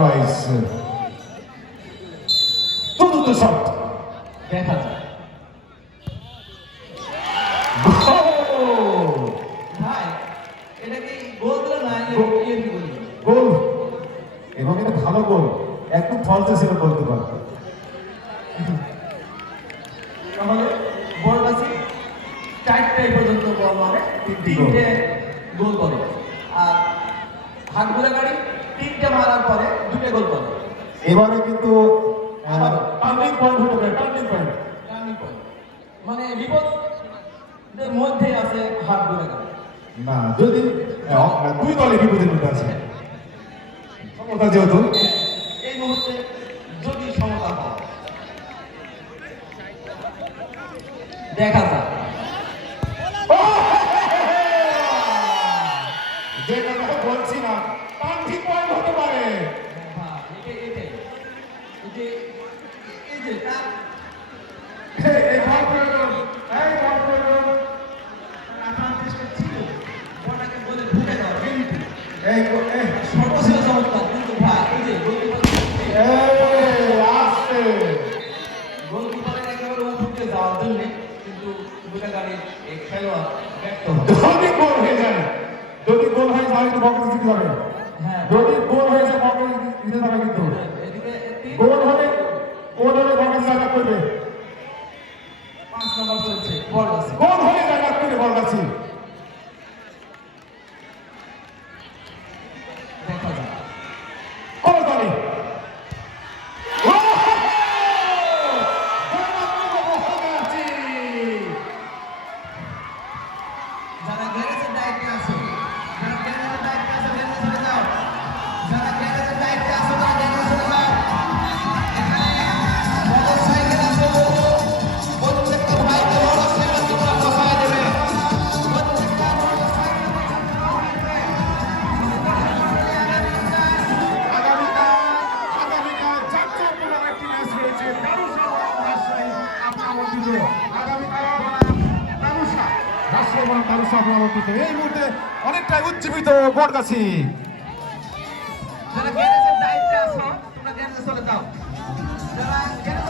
Prize চতুর্থ shot দেখা যায় গোল এবং এটা ভালো গোল। একটু ফলতে ছিল বলতে পারব তাহলে বল আছে চারটে পর্যন্ত বল মারে তিনটে গোল। করে। আর হাত গাড়ি তিনটে মারার পরে দুটো গোল করে। এবারে কিন্তু টার্নিং পয়েন্ট হতে পারে টার্নিং পয়েন্ট টার্নিং পয়েন্ট মানে মধ্যে আছে হাত গাড়ি না যদি দুই দলে বিপদের মধ্যে আছে। সমতা যেহেতু। এই মুহূর্তে যদি সমতা হয় দেখা যায় যে কথা বলছি না যে এই যে এই, এই এই বল প্রয়োজন। আপনার ছিল বলটাকে বলে ঢুকে দাও এই সর্বশেষ চমৎকার কিন্তু ভাই এই যে আসছে। গোলকিপারের একেবারে উপরে যাওয়ার জন্য কিন্তু দুটা এই খেলোয়াড় ব্যর্থ যদি গোল হয়ে যায় যদি গোল হয় তাহলে তো জিতে যাবে হ্যাঁ যদি গোল হয়ে যায় বকরে জিতে যাবে কিন্তু yapmadı. বনাম তারুষা আমন্ত্রিত এই মুহূর্তে অনেকটাই উজ্জীবিত বটগাছি। যারা গ্যারেজের দায়িত্বে আছো, তোমরা গ্যারেজে চলে যাও। যারা